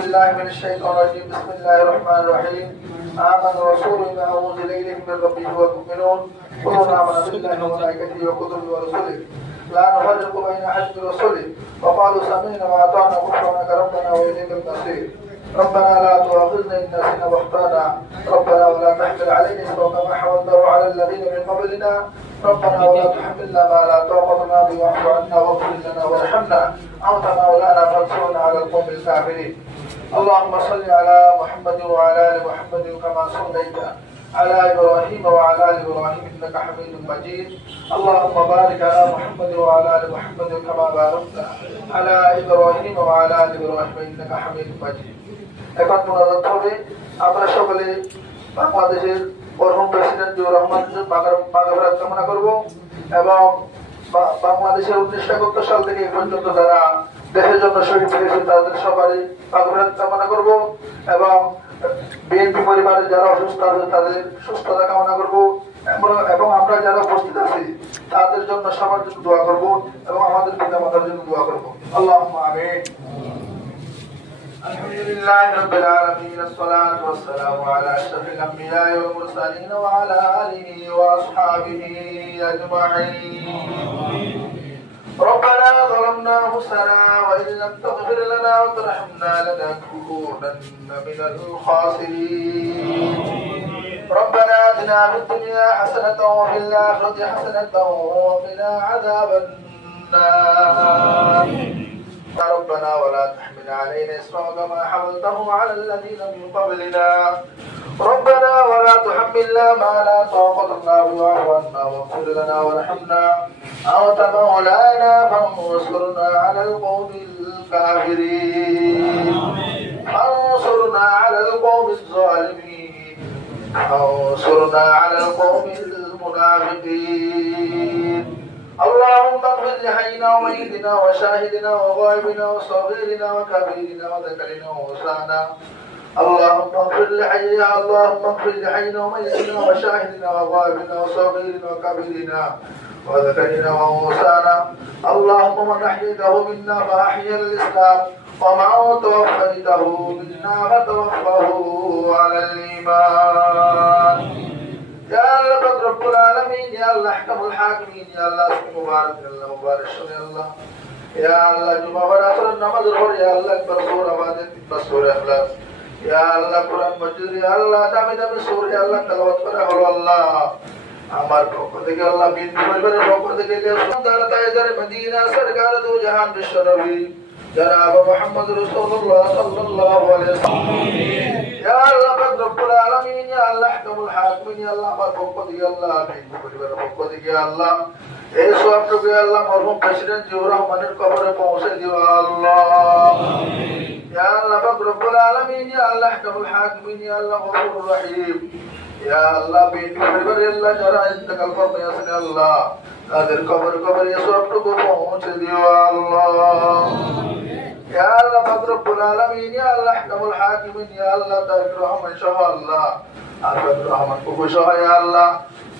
بالله من الشيطان الرجيم بسم الله الرحمن الرحيم آمن الرسول بما أنزل إليه من ربه والمؤمنون كلنا آمن بالله وملائكته وكتبه ورسله لا نفرق بين أحد من رسله وقالوا سمعنا وأطعنا غفرانك ربنا وإليك المصير ربنا لا تؤاخذنا إن نسينا واخطأنا ربنا ولا تحمل علينا إصرا كما حملته على الذين من قبلنا ربنا ولا تحملنا ما لا طاقة لنا به واعف عنا واغفر لنا وارحمنا أنت مولانا فانصرنا على القوم الكافرين اللهم صل على محمد وعلى آل محمد كما صليت على إبراهيم وعلى آل إبراهيم إنك حميد مجيد اللهم بارك على محمد وعلى آل محمد كما باركت على إبراهيم وعلى آل إبراهيم إنك حميد مجيد এখন মোনাজাত হবে আমরা সকলে বাংলাদেশের মরহুম প্রেসিডেন্ট জিয়াউর রহমানের মাগফিরাত কামনা করব এবং বাংলাদেশের 1971 সাল থেকে এই পর্যন্ত যারা দেশের জন্য শহীদ হয়েছে তাদের সবারই মাগফিরাত কামনা করব এবং বিএনপি পরিবারের যারা অসুস্থ আছে তাদের সুস্থতা কামনা করব এবং আমরা যারা উপস্থিত আছি তাদের জন্য সবার জন্য দোয়া করব এবং আমাদের পিতামাতার জন্য দোয়া করব আল্লাহুম্মা আমিন الحمد لله رب العالمين الصلاة والسلام على أشرف الأنبياء والمرسلين وعلى آله وأصحابه أجمعين ربنا ظلمنا أنفسنا وإن لم تغفر لنا وترحمنا لنكونن من الخاسرين ربنا آتنا في الدنيا حسنة وفي الآخرة حسنة وقنا عذاب النار ربنا ولا تحمل علينا إصرا كما حملته على الذين من قبلنا ربنا ولا تحملنا ما لا طاقة لنا به واعف عنا واغفر لنا وارحمنا أنت مولانا فانصرنا على القوم الكافرين انصرنا على القوم الظالمين انصرنا على القوم المنافقين اللهم اغفر لحينا وميتنا وشاهدنا وغائبنا وصغيرنا وكبيرنا وذكرنا وانثانا اللهم اغفر لحينا وميتنا وشاهدنا وغائبنا وصغيرنا وكبيرنا وذكرنا وانثانا اللهم من احييته منا فاحيا الاسلام ومن توفيته منا فتوفه على الايمان يا الله رب العالمين يا الله احكم الحاكمين يا الله اسم مبارك يا الله مبارك يا الله يا الله جمعة وراسل النماز الظهر يا الله اكبر سورة بعدين تكبر سورة اخلاص يا الله قرآن مجيد يا الله دامي دامي سورة يا الله تلاوت করে হলো আল্লাহ আমার পক্ষ থেকে আল্লাহ বিন পরিবারের পক্ষ থেকে সুন্দর তাইজারে মদিনা সরকার দু জাহান বিশ্বনবী জনাব মুহাম্মদ রাসূলুল্লাহ সাল্লাল্লাহু আলাইহি ওয়াসাল্লাম ইয়া আল্লাহ রব্বুল আলামিন ইয়া আল্লাহ আহকামুল হাকিমিন ইয়া আল্লাহ আমার পক্ষ থেকে আল্লাহ বিন পরিবারের পক্ষ থেকে আল্লাহ এই সওয়াবটুকু আল্লাহ মরহুম প্রেসিডেন্ট জিয়াউর রহমানের কবরে পৌঁছে দিও আল্লাহ আমিন ইয়া আল্লাহ রব্বুল আলামিন ইয়া আল্লাহ আহকামুল হাকিমিন ইয়া আল্লাহ গফুরুর রহিম ইয়া আল্লাহ বিন পরিবারের আল্লাহ যারা ইন্তেকাল করতে আছেন আল্লাহ তাদের কবরে এই সওয়াবটুকু পৌঁছে দিও আল্লাহ يا الله رب العالمين يا الله احكم الحاكمين يا الله دار الرحمن شاء الله عبد الرحمن كوكو شاء يا الله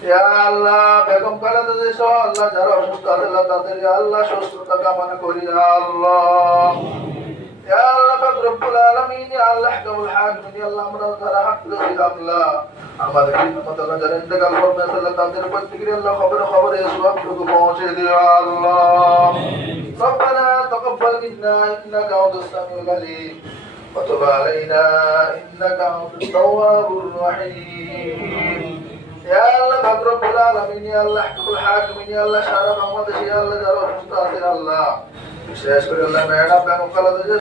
يا الله বেগম খালেদা জি সহ আল্লাহ যারা অসুস্থ আছে আল্লাহ তাদের ইয়া আল্লাহ সুস্থতা কামনা করি ইয়া আল্লাহ يا الله رب العالمين يا الله احكم الحاكمين يا الله আমরা যারা হাফেজ আল্লাহ আমাদের কিয়ামতের যারা ইন্তেকাল করবে আল্লাহ তাদের প্রত্যেকের আল্লাহ খবরে সওয়াবটুকু পৌঁছে দিও আল্লাহ ربنا تقبل منا إنك أنت السميع العليم وتب علينا إنك أنت التواب الرحيم يا الله رب العالمين يا الله احكم الحاكمين يا الله সারা বাংলাদেশে يا الله যারা অসুস্থ আছে আল্লাহ বিশেষ করে আল্লাহ ম্যাডাম বেগম খালেদা